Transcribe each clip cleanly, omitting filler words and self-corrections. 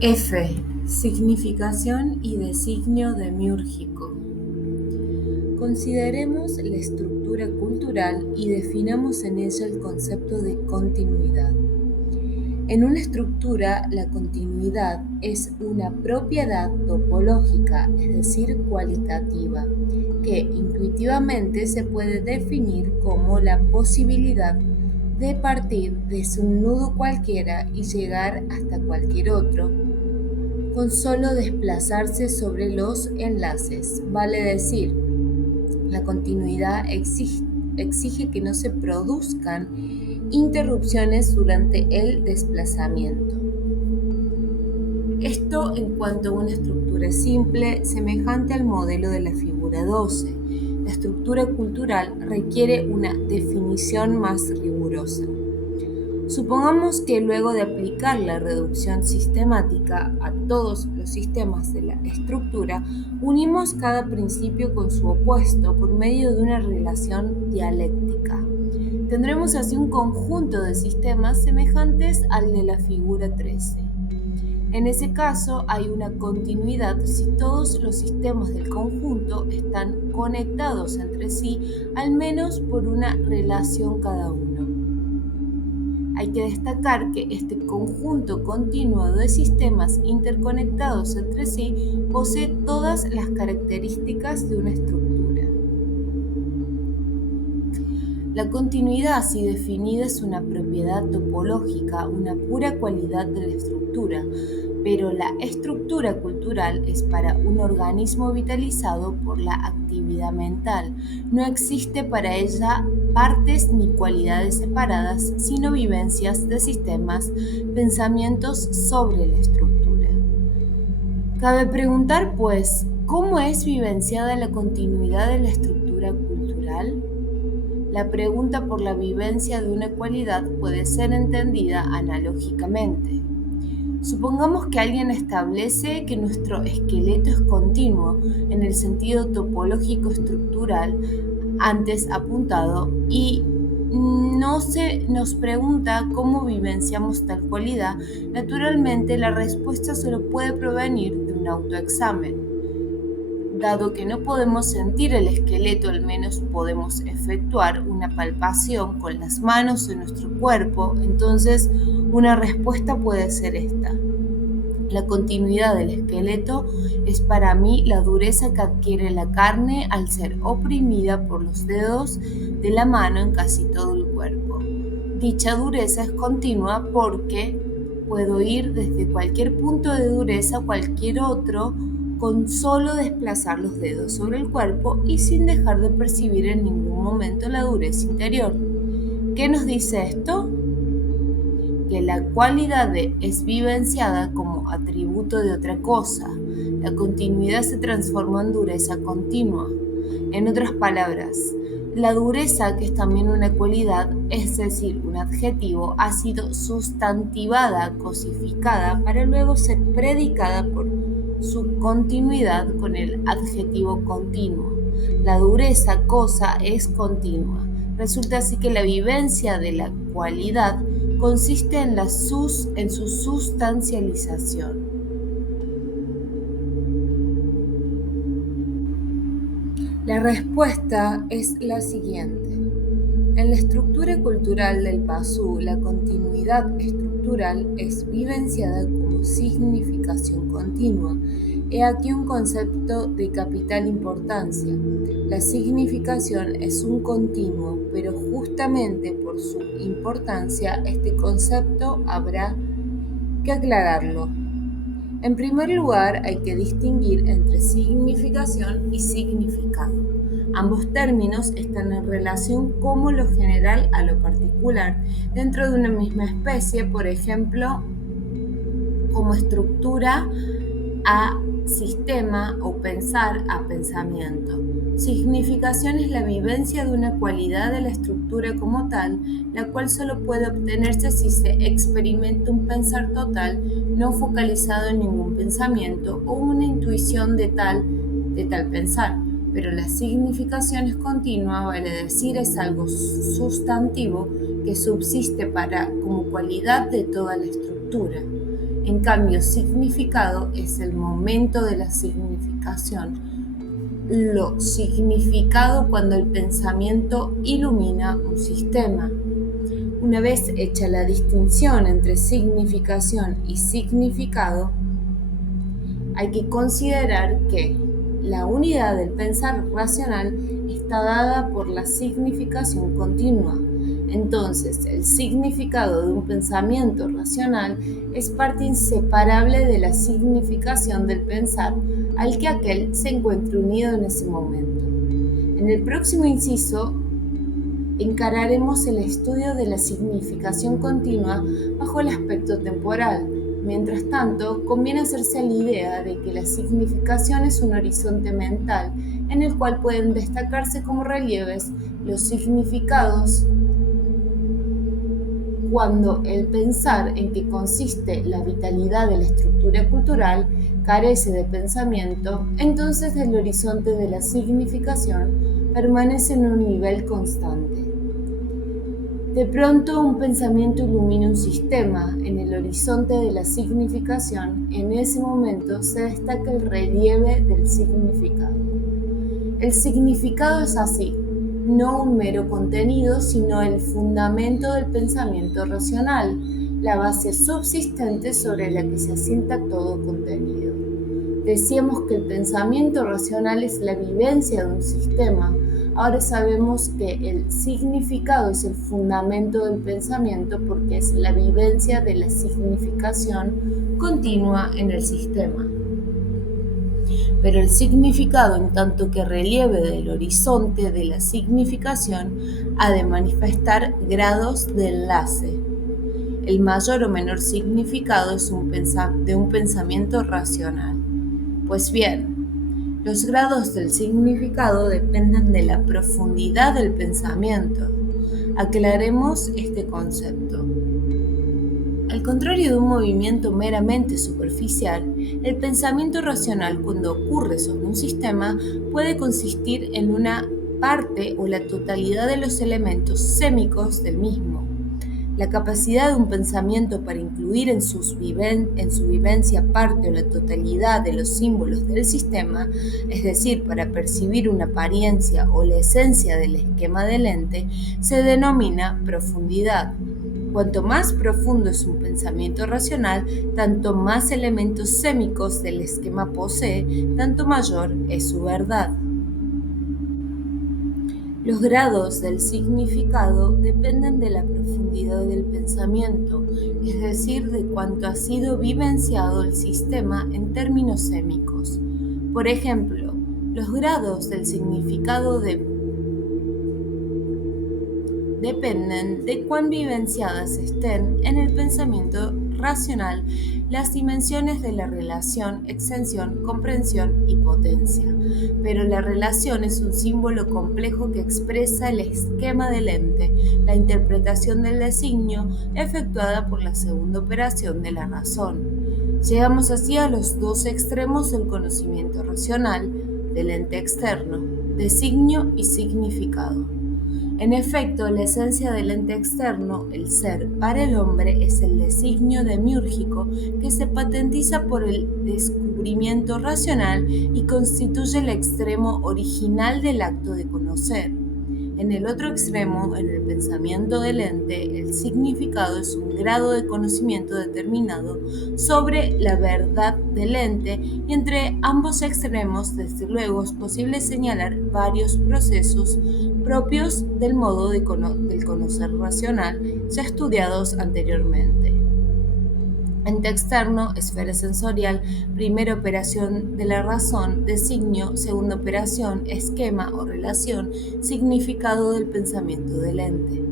F. Significación y designio demiúrgico. Consideremos la estructura cultural y definamos en ella el concepto de continuidad. En una estructura, la continuidad es una propiedad topológica, es decir, cualitativa, que intuitivamente se puede definir como la posibilidad de partir desde un nudo cualquiera y llegar hasta cualquier otro, con solo desplazarse sobre los enlaces. Vale decir, la continuidad exige que no se produzcan interrupciones durante el desplazamiento. Esto en cuanto a una estructura simple, semejante al modelo de la figura 12. La estructura cultural requiere una definición más rigurosa. Supongamos que luego de aplicar la reducción sistemática a todos los sistemas de la estructura, unimos cada principio con su opuesto por medio de una relación dialéctica. Tendremos así un conjunto de sistemas semejantes al de la figura 13. En ese caso hay una continuidad si todos los sistemas del conjunto están conectados entre sí, al menos por una relación cada uno. Hay que destacar que este conjunto continuo de sistemas interconectados entre sí posee todas las características de una estructura. La continuidad así definida es una propiedad topológica, una pura cualidad de la estructura, pero la estructura cultural es para un organismo vitalizado por la actividad mental. No existe para ella partes ni cualidades separadas, sino vivencias de sistemas, pensamientos sobre la estructura. Cabe preguntar, pues, ¿cómo es vivenciada la continuidad de la estructura cultural? La pregunta por la vivencia de una cualidad puede ser entendida analógicamente. Supongamos que alguien establece que nuestro esqueleto es continuo en el sentido topológico estructural antes apuntado y no se nos pregunta cómo vivenciamos tal cualidad. Naturalmente, la respuesta solo puede provenir de un autoexamen. Dado que no podemos sentir el esqueleto, al menos podemos efectuar una palpación con las manos en nuestro cuerpo, entonces una respuesta puede ser esta. La continuidad del esqueleto es para mí la dureza que adquiere la carne al ser oprimida por los dedos de la mano en casi todo el cuerpo. Dicha dureza es continua porque puedo ir desde cualquier punto de dureza a cualquier otro con solo desplazar los dedos sobre el cuerpo y sin dejar de percibir en ningún momento la dureza interior. ¿Qué nos dice esto? Que la cualidad es vivenciada como atributo de otra cosa. La continuidad se transforma en dureza continua. En otras palabras, la dureza, que es también una cualidad, es decir, un adjetivo, ha sido sustantivada, cosificada, para luego ser predicada por su continuidad con el adjetivo continuo. La dureza, cosa, es continua. Resulta así que la vivencia de la cualidad consiste en su sustancialización. La respuesta es la siguiente. En la estructura cultural del Pazú, la continuidad estructural es vivenciada como significación continua. He aquí un concepto de capital importancia. La significación es un continuo, pero justamente por su importancia, este concepto habrá que aclararlo. En primer lugar, hay que distinguir entre significación y significado. Ambos términos están en relación como lo general a lo particular dentro de una misma especie, por ejemplo, como estructura a sistema o pensar a pensamiento. Significación es la vivencia de una cualidad de la estructura como tal, la cual solo puede obtenerse si se experimenta un pensar total, no focalizado en ningún pensamiento, o una intuición de tal pensar. Pero la significación es continua, vale decir, es algo sustantivo que subsiste como cualidad de toda la estructura. En cambio, significado es el momento de la significación, lo significado cuando el pensamiento ilumina un sistema. Una vez hecha la distinción entre significación y significado, hay que considerar que la unidad del pensar racional está dada por la significación continua. Entonces, el significado de un pensamiento racional es parte inseparable de la significación del pensar al que aquel se encuentre unido en ese momento. En el próximo inciso, encararemos el estudio de la significación continua bajo el aspecto temporal. Mientras tanto, conviene hacerse la idea de que la significación es un horizonte mental en el cual pueden destacarse como relieves los significados cuando el pensar en que consiste la vitalidad de la estructura cultural carece de pensamiento, entonces el horizonte de la significación permanece en un nivel constante. De pronto un pensamiento ilumina un sistema en el horizonte de la significación. En ese momento se destaca el relieve del significado. El significado es así, no un mero contenido, sino el fundamento del pensamiento racional, la base subsistente sobre la que se asienta todo contenido. Decíamos que el pensamiento racional es la vivencia de un sistema. Ahora sabemos que el significado es el fundamento del pensamiento porque es la vivencia de la significación continua en el sistema. Pero el significado, en tanto que relieve del horizonte de la significación, ha de manifestar grados de enlace. El mayor o menor significado es de un pensamiento racional. Pues bien, los grados del significado dependen de la profundidad del pensamiento. Aclaremos este concepto. Al contrario de un movimiento meramente superficial, el pensamiento racional, cuando ocurre sobre un sistema, puede consistir en una parte o la totalidad de los elementos sémicos del mismo. La capacidad de un pensamiento para incluir en su vivencia parte o la totalidad de los símbolos del sistema, es decir, para percibir una apariencia o la esencia del esquema del ente, se denomina profundidad. Cuanto más profundo es un pensamiento racional, tanto más elementos sémicos del esquema posee, tanto mayor es su verdad. Los grados del significado dependen de la profundidad del pensamiento, es decir, de cuánto ha sido vivenciado el sistema en términos sémicos. Por ejemplo, los grados del significado dependen de cuán vivenciadas estén en el pensamiento racional las dimensiones de la relación, extensión, comprensión y potencia. Pero la relación es un símbolo complejo que expresa el esquema del ente, la interpretación del designio efectuada por la segunda operación de la razón. Llegamos así a los dos extremos del conocimiento racional, del ente externo, designio y significado. En efecto, la esencia del ente externo, el ser, para el hombre es el designio demiúrgico que se patentiza por el descubrimiento racional y constituye el extremo original del acto de conocer. En el otro extremo, en el pensamiento del ente, el significado es un grado de conocimiento determinado sobre la verdad del ente y entre ambos extremos, desde luego, es posible señalar varios procesos propios del modo del conocer racional ya estudiados anteriormente. Ente externo, esfera sensorial, primera operación de la razón, designio, segunda operación, esquema o relación, significado del pensamiento del ente.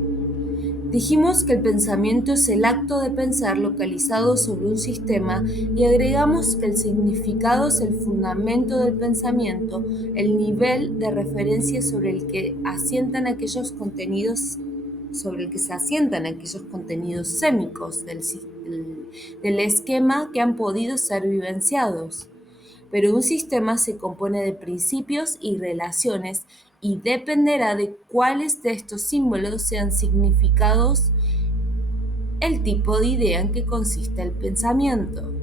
Dijimos que el pensamiento es el acto de pensar localizado sobre un sistema y agregamos que el significado es el fundamento del pensamiento, el nivel de referencia sobre el que se asientan aquellos contenidos sémicos del esquema que han podido ser vivenciados. Pero un sistema se compone de principios y relaciones y dependerá de cuáles de estos símbolos sean significados el tipo de idea en que consiste el pensamiento.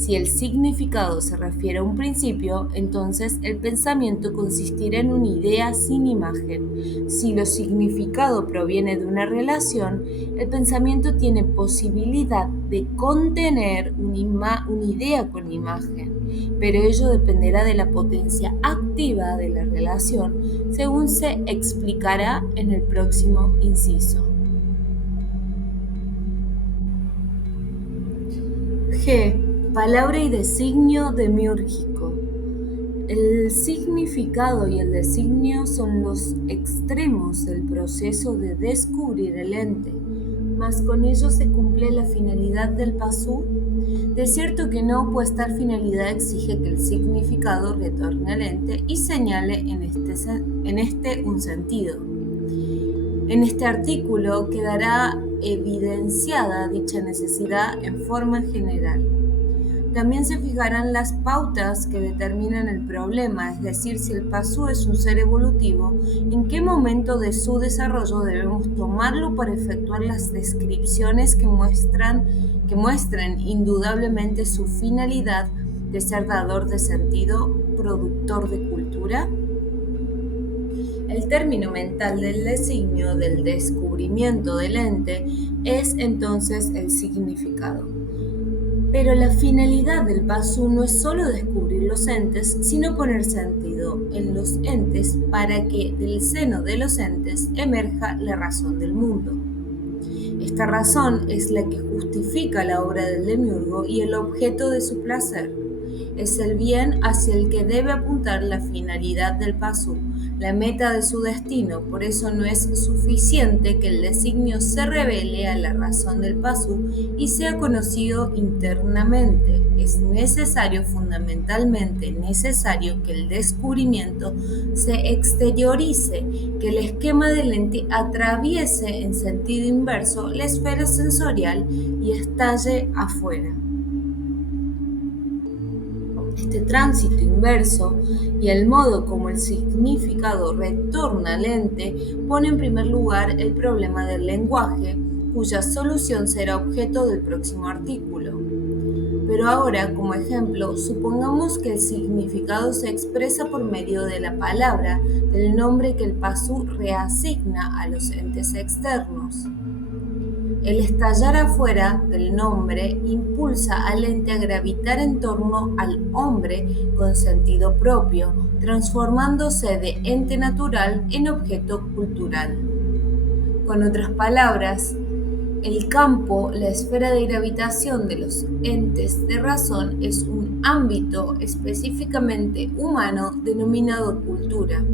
Si el significado se refiere a un principio, entonces el pensamiento consistirá en una idea sin imagen. Si lo significado proviene de una relación, el pensamiento tiene posibilidad de contener una idea con imagen, pero ello dependerá de la potencia activa de la relación, según se explicará en el próximo inciso. G. Palabra y designio demiúrgico. El significado y el designio son los extremos del proceso de descubrir el ente, mas con ello se cumple la finalidad del pasú. De cierto que no, pues tal finalidad exige que el significado retorne al ente y señale en este un sentido. En este artículo quedará evidenciada dicha necesidad en forma general. También se fijarán las pautas que determinan el problema, es decir, si el pasú es un ser evolutivo, en qué momento de su desarrollo debemos tomarlo para efectuar las descripciones que muestren indudablemente su finalidad de ser dador de sentido, productor de cultura. El término mental del designio del descubrimiento del ente es entonces el significado. Pero la finalidad del pasú no es solo descubrir los entes, sino poner sentido en los entes para que del seno de los entes emerja la razón del mundo. Esta razón es la que justifica la obra del demiurgo y el objeto de su placer. Es el bien hacia el que debe apuntar la finalidad del pasú, la meta de su destino. Por eso no es suficiente que el designio se revele a la razón del pasú y sea conocido internamente. Es necesario, fundamentalmente necesario, que el descubrimiento se exteriorice, que el esquema del ente atraviese en sentido inverso la esfera sensorial y estalle afuera. Este tránsito inverso y el modo como el significado retorna al ente pone en primer lugar el problema del lenguaje, cuya solución será objeto del próximo artículo. Pero ahora, como ejemplo, supongamos que el significado se expresa por medio de la palabra, del nombre que el pasú reasigna a los entes externos. El estallar afuera del nombre impulsa al ente a gravitar en torno al hombre con sentido propio, transformándose de ente natural en objeto cultural. Con otras palabras, el campo, la esfera de gravitación de los entes de razón es un ámbito específicamente humano denominado cultura.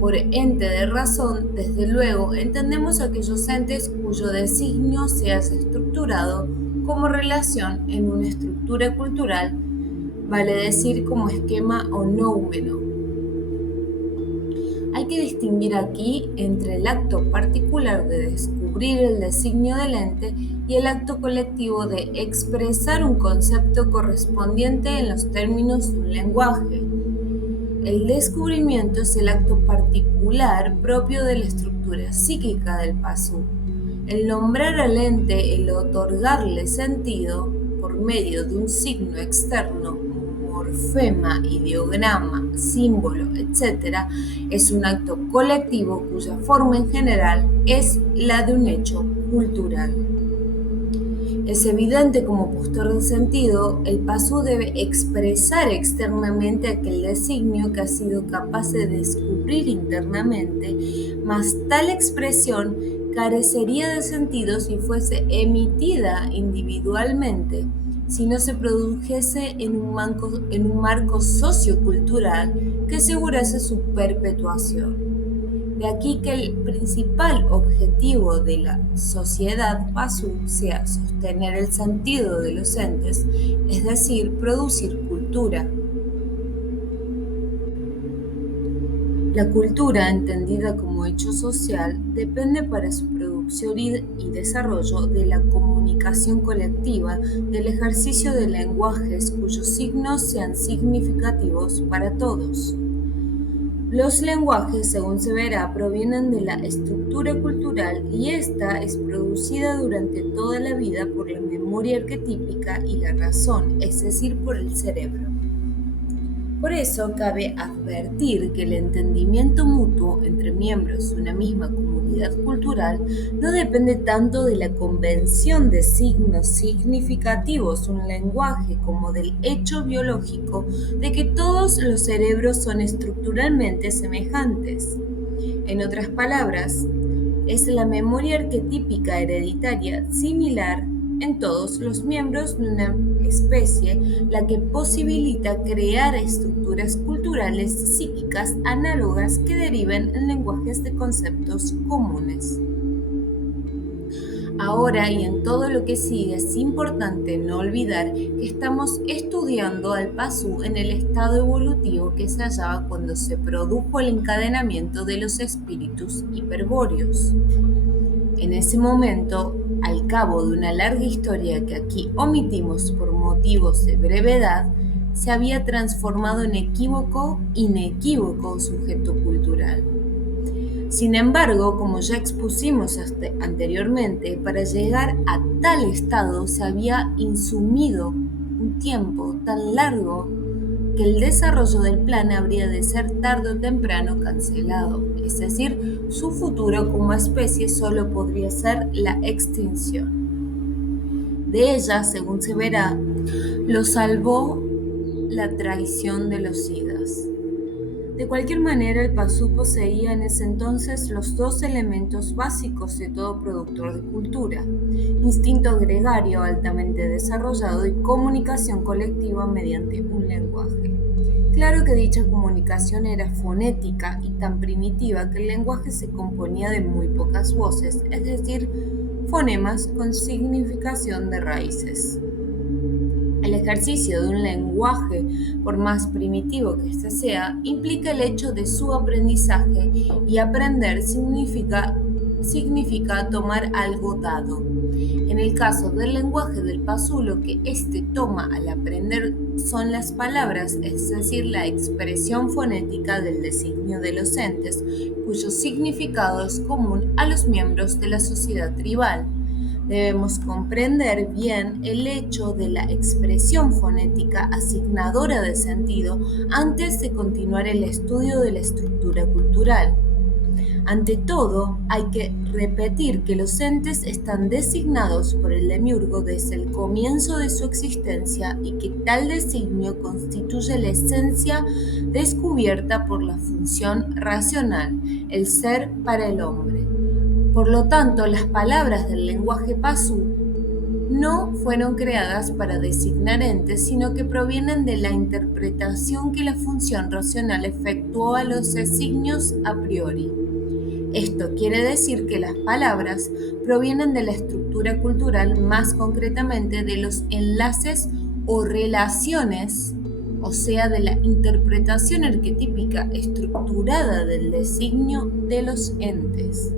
Por ente de razón, desde luego, entendemos aquellos entes cuyo designio se haya estructurado como relación en una estructura cultural, vale decir como esquema o noumeno. Hay que distinguir aquí entre el acto particular de descubrir el designio del ente y el acto colectivo de expresar un concepto correspondiente en los términos de un lenguaje. El descubrimiento es el acto particular propio de la estructura psíquica del pasú. El nombrar al ente, el otorgarle sentido por medio de un signo externo, morfema, ideograma, símbolo, etc., es un acto colectivo cuya forma en general es la de un hecho cultural. Es evidente como postor de sentido, el pasú debe expresar externamente aquel designio que ha sido capaz de descubrir internamente, mas tal expresión carecería de sentido si fuese emitida individualmente, si no se produjese en un marco sociocultural que asegurase su perpetuación. De aquí que el principal objetivo de la sociedad pasú sea sostener el sentido de los entes, es decir, producir cultura. La cultura, entendida como hecho social, depende para su producción y desarrollo de la comunicación colectiva, del ejercicio de lenguajes cuyos signos sean significativos para todos. Los lenguajes, según se verá, provienen de la estructura cultural y esta es producida durante toda la vida por la memoria arquetípica y la razón, es decir, por el cerebro. Por eso cabe advertir que el entendimiento mutuo entre miembros de una misma comunidad cultural no depende tanto de la convención de signos significativos, un lenguaje, como del hecho biológico de que todos los cerebros son estructuralmente semejantes. En otras palabras, es la memoria arquetípica hereditaria similar en todos los miembros de una especie la que posibilita crear estructuras culturales psíquicas análogas que deriven en lenguajes de conceptos comunes. Ahora y en todo lo que sigue es importante no olvidar que estamos estudiando al Pazú en el estado evolutivo que se hallaba cuando se produjo el encadenamiento de los espíritus hiperbóreos. En ese momento, al cabo de una larga historia que aquí omitimos por motivos de brevedad, se había transformado en inequívoco sujeto cultural. Sin embargo, como ya expusimos anteriormente, para llegar a tal estado se había insumido un tiempo tan largo que el desarrollo del plan habría de ser tarde o temprano cancelado, es decir, su futuro como especie solo podría ser la extinción. De ella, según se verá, lo salvó la traición de los Sidas. De cualquier manera, el Pazú poseía en ese entonces los dos elementos básicos de todo productor de cultura: instinto gregario altamente desarrollado y comunicación colectiva mediante un lenguaje. Claro que dicha comunicación era fonética y tan primitiva que el lenguaje se componía de muy pocas voces, es decir, fonemas con significación de raíces. El ejercicio de un lenguaje, por más primitivo que éste sea, implica el hecho de su aprendizaje, y aprender significa tomar algo dado. En el caso del lenguaje del Pazú, lo que éste toma al aprender son las palabras, es decir, la expresión fonética del designio de los entes, cuyo significado es común a los miembros de la sociedad tribal. Debemos comprender bien el hecho de la expresión fonética asignadora de sentido antes de continuar el estudio de la estructura cultural. Ante todo, hay que repetir que los entes están designados por el demiurgo desde el comienzo de su existencia y que tal designio constituye la esencia descubierta por la función racional, el ser para el hombre. Por lo tanto, las palabras del lenguaje Pazú no fueron creadas para designar entes, sino que provienen de la interpretación que la función racional efectuó a los designios a priori. Esto quiere decir que las palabras provienen de la estructura cultural, más concretamente de los enlaces o relaciones, o sea, de la interpretación arquetípica estructurada del designio de los entes.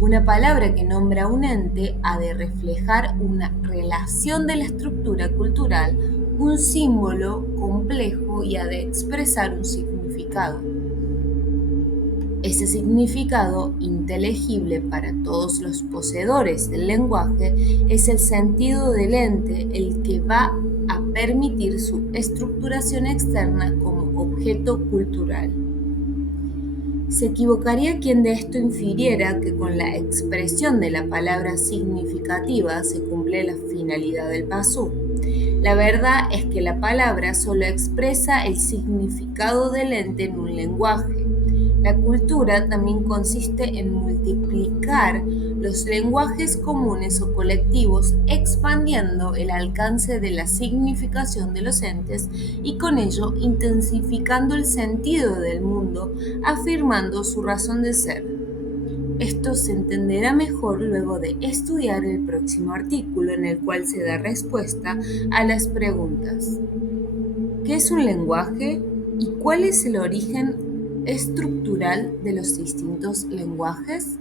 Una palabra que nombra un ente ha de reflejar una relación de la estructura cultural, un símbolo complejo, y ha de expresar un significado. Ese significado, inteligible para todos los poseedores del lenguaje, es el sentido del ente el que va a permitir su estructuración externa como objeto cultural. Se equivocaría quien de esto infiriera que con la expresión de la palabra significativa se cumple la finalidad del Pazú. La verdad es que la palabra solo expresa el significado del ente en un lenguaje. La cultura también consiste en multiplicar los lenguajes comunes o colectivos, expandiendo el alcance de la significación de los entes y con ello intensificando el sentido del mundo, afirmando su razón de ser. Esto se entenderá mejor luego de estudiar el próximo artículo, en el cual se da respuesta a las preguntas: ¿qué es un lenguaje y cuál es el origen estructural de los distintos lenguajes?